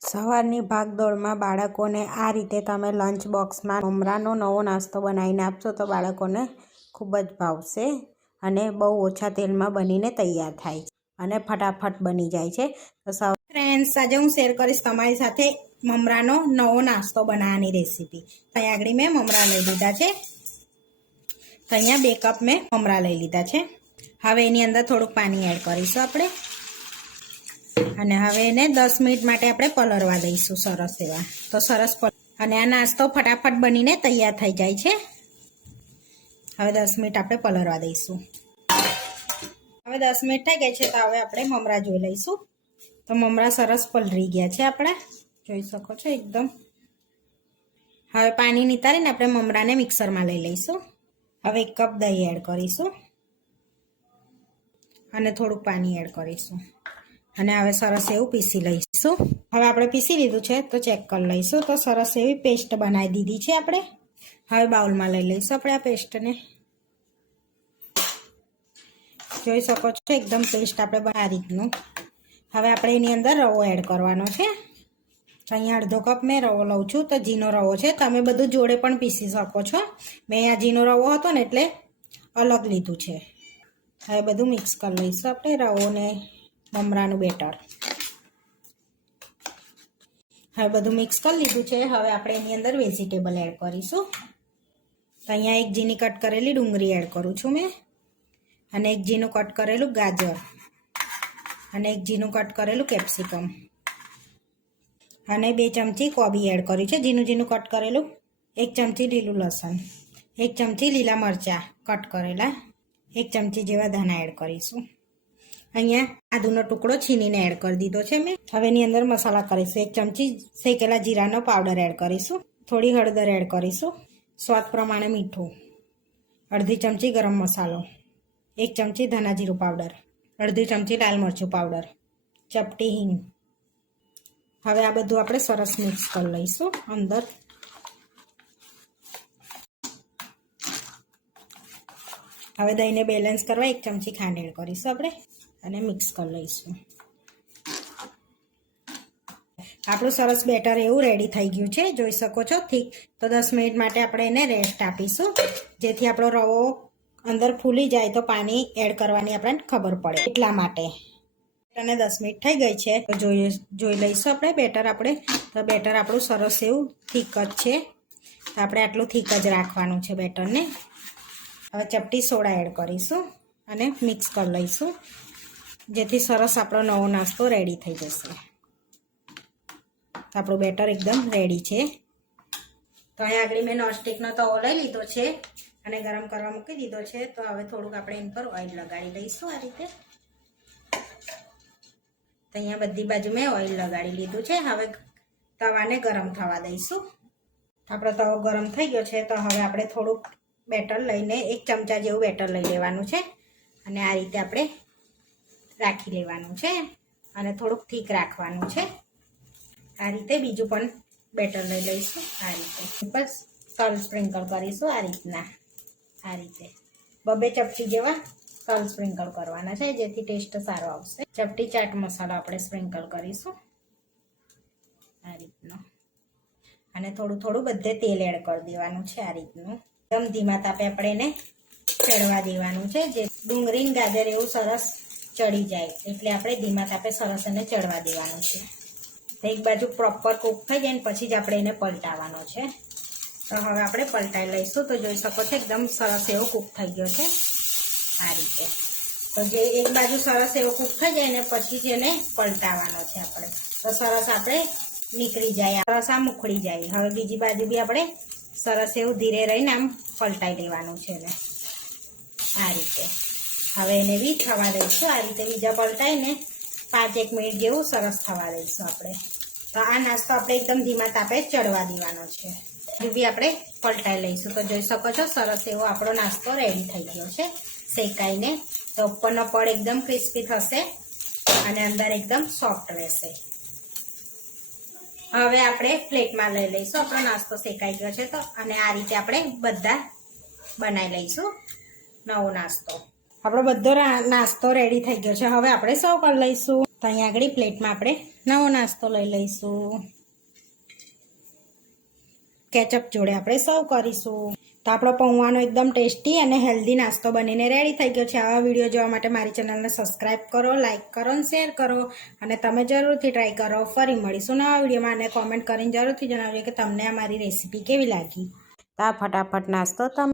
સવારની ભાગદોડમાં બાળકોને આ રીતે તમે લંચ બોક્સમાં મમરાનો નવો નાસ્તો બનાવીને આપશો તો બાળકોને ખૂબ જ ભાવશે અને બહુ ઓછા તેલમાં બનીને તૈયાર થાય છે અને ફટાફટ બની જાય છે. તો સવાર ફ્રેન્ડ્સ આજે હું શેર કરીશ તમારી સાથે મમરાનો નવો નાસ્તો બનાવવાની રેસીપી અહીંયા આગળ મેં મમરા લઈ લીધા છે. તો અહીંયા બે કપ મેં મમરા લઈ લીધા છે. હવે એની અંદર થોડુંક પાણી એડ કરીશું આપણે. અને હવે એને દસ મિનિટ માટે આપણે પલળવા દઈશું સરસ એવા. તો સરસ અને આ નાસ્તો ફટાફટ બનીને તૈયાર થઈ જાય છે. હવે દસ મિનિટ આપણે પલળવા દઈશું. હવે દસ મિનિટ થઈ ગઈ છે તો હવે આપણે મમરા જોઈ લઈશું. તો મમરા સરસ પલળી ગયા છે આપણા. જોઈ શકો છો એકદમ. હવે પાણી નીતારીને આપણે મમરાને મિક્સરમાં લઈ લઈશું. હવે એક કપ દહીં એડ કરીશું. અને થોડુંક પાણી એડ કરીશું. અને હવે સરસ એવું પીસી લઈશું. હવે આપણે પીસી લીધું છે તો ચેક કરી લઈશું. તો સરસ એવી પેસ્ટ બનાવી દીધી છે આપણે. હવે બાઉલમાં લઈ લઈશું આપણે આ પેસ્ટને. જોઈ શકો છો એકદમ પેસ્ટ આપણે આ રીતનું. હવે આપણે એની અંદર રવો એડ કરવાનો છે. અહીંયા અડધો કપ મેં રવો લઉં છું. તો જીનો રવો છે. તમે બધું જોડે પણ પીસી શકો છો. મેં અહીંયા ઝીનો રવો હતો ને એટલે અલગ લીધું છે. હવે બધું મિક્સ કરી લઈશું આપણે રવો ને મમરાનું બેટર. હવે બધું મિક્સ કરી લીધું છે. હવે આપણે એની અંદર વેજીટેબલ એડ કરીશું. તો અહીંયા એક જીની કટ કરેલી ડુંગળી એડ કરું છું મેં. અને એક જીનું કટ કરેલું ગાજર. અને એક જીનું કટ કરેલું કેપ્સિકમ અને બે ચમચી કોબી એડ કર્યું છે. ઝીનું ઝીનું કટ કરેલું. એક ચમચી લીલું લસણ. એક ચમચી લીલા મરચાં કટ કરેલા. એક ચમચી જેવા ધાણા એડ કરીશું. અહીંયા આદુનો ટુકડો છીનીને એડ કરી દીધો છે મેં. હવે એની અંદર મસાલા કરીશું. એક ચમચી શેકેલા જીરાનો પાવડર એડ કરીશું. થોડી હળદર એડ કરીશું. સ્વાદ પ્રમાણે મીઠું. અડધી ચમચી ગરમ મસાલો. એક ચમચી ધાણા જીરું પાવડર અડધી ચમચી લાલ મરચું પાવડર ચપટી હિંગ. હવે આ બધું આપણે સરસ મિક્સ કરી લઈશું અંદર. હવે દહીંને બેલેન્સ કરવા એક ચમચી ખાંડ એડ કરીશું આપણે. અને મિક્સ કરી લઈશું. આપણું સરસ બેટર એવું રેડી થઈ ગયું છે. જોઈ શકો છો, ઠીક. તો દસ મિનિટ માટે આપણે એને રેસ્ટ આપીશું. જેથી આપણો રવો અંદર ફૂલી જાય તો પાણી એડ કરવાની આપણને ખબર પડે એટલા માટે. અને દસ મિનિટ થઈ ગઈ છે. તો જોઈ જોઈ લઈશું આપણે બેટર આપણે. તો બેટર આપણું સરસ એવું થીક જ છે. તો આપણે આટલું થીક જ રાખવાનું છે બેટરને. હવે ચપટી સોડા એડ કરીશું અને મિક્સ કરી લઈશું. જેથી સરસ આપણો નવો નાસ્તો રેડી થઈ જશે. આપણું બેટર એકદમ રેડી છે. તો અહીંયા આગળ મેં નોનસ્ટિકનો તવો લઈ લીધો છે અને ગરમ કરવા મૂકી દીધો છે. તો હવે થોડુંક આપણે એની પર ઓઇલ લગાડી લઈશું આ રીતે. તો અહીંયા બધી બાજુ મેં ઓઇલ લગાડી લીધું છે. હવે તવાને ગરમ થવા દઈશું. આપણો તવો ગરમ થઈ ગયો છે. તો હવે આપણે થોડુંક બેટર લઈને એક ચમચા જેવું બેટર લઈ લેવાનું છે. અને આ રીતે આપણે રાખી લેવાનું છે અને થોડુંક ઠીક રાખવાનું છે. આ રીતે બીજું પણ બેટર લઈ લઈશું. આ રીતે બસ તલ સ્પ્રિંકલ કરીશું આ રીતના. આ રીતે. બબે ચપટી જેવા તલ સ્પ્રિંકલ કરવાના છે, જેથી ટેસ્ટ સારો આવશે. ચપટી ચાટ મસાલો આપણે સ્પ્રિંકલ કરીશું. આ રીતનો. અને થોડું થોડું બધે તેલ એડ કરી દેવાનું છે આ રીતનું. એકદમ ધીમા તાપે આપણે એને ચડવા દેવાનું છે. જે ડુંગળી ગાજર એવું સરસ ચડી જાય. એટલે આપણે ધીમા તાપે સરસ એને ચડવા દેવાનું છે. એક બાજુ પ્રોપર કૂક થઈ જાય ને પછી જ આપણે એને પલટાવવાનો છે. તો હવે આપણે પલટાઈ લઈશું. તો જોઈ શકો છો એકદમ સરસ એવો કૂક થઈ ગયો છે. આ રીતે. તો જે એક બાજુ સરસ એવો કૂક થઈ જાય ને પછી જ એને પલટાવવાનો છે આપણે. તો સરસ આપણે નીકળી જાય. સરસ આમ ઉખડી જાય. હવે બીજી બાજુ બી આપણે સરસ એવું ધીરે રહીને આમ પલટાઈ લેવાનું છે ને આ રીતે. હવે એને બી થવા દઈશું. આ રીતે બીજા પલટાઈને પાંચ એક મિનિટ જેવું સરસ થવા દઈશું આપણે. તો આ નાસ્તો આપણે એકદમ ધીમા તાપે ચડવા દેવાનો છે. બી આપણે પલટાઈ લઈશું, તો જોઈ શકો છો સરસ એવો આપણો નાસ્તો રેડી થઈ ગયો છે. શેકાઈને તો ઉપરનો પડ એકદમ ક્રિસ્પી થશે અને અંદર એકદમ સોફ્ટ રહેશે. હવે આપણે પ્લેટમાં લઈ લઈશું. આપણો નાસ્તો શેકાઈ ગયો છે તો, અને આ રીતે આપણે બધા બનાવી લઈશું નવો નાસ્તો. આપણો બધો નાસ્તો રેડી થઈ ગયો છે. હવે આપણે સર્વ કરી લઈશું. તો અહીંયા આગળ પ્લેટમાં આપણે નવો નાસ્તો લઈ લઈશું. કેચઅપ જોડે આપણે સર્વ કરીશું. તો આપણો પૌવાનો એકદમ ટેસ્ટી અને હેલ્ધી નાસ્તો બનીને રેડી થઈ ગયો છે. આવા વીડિયો જોવા માટે મારી ચેનલને સબસ્ક્રાઈબ કરો લાઇક કરો અને શેર કરો. અને તમે જરૂરથી ટ્રાય કરો. ફરી મળીશું નવા વિડીયોમાં અને કોમેન્ટ કરીને જરૂરથી જણાવજો કે તમને આ મારી રેસીપી કેવી લાગી. તો ફટાફટ નાસ્તો તમે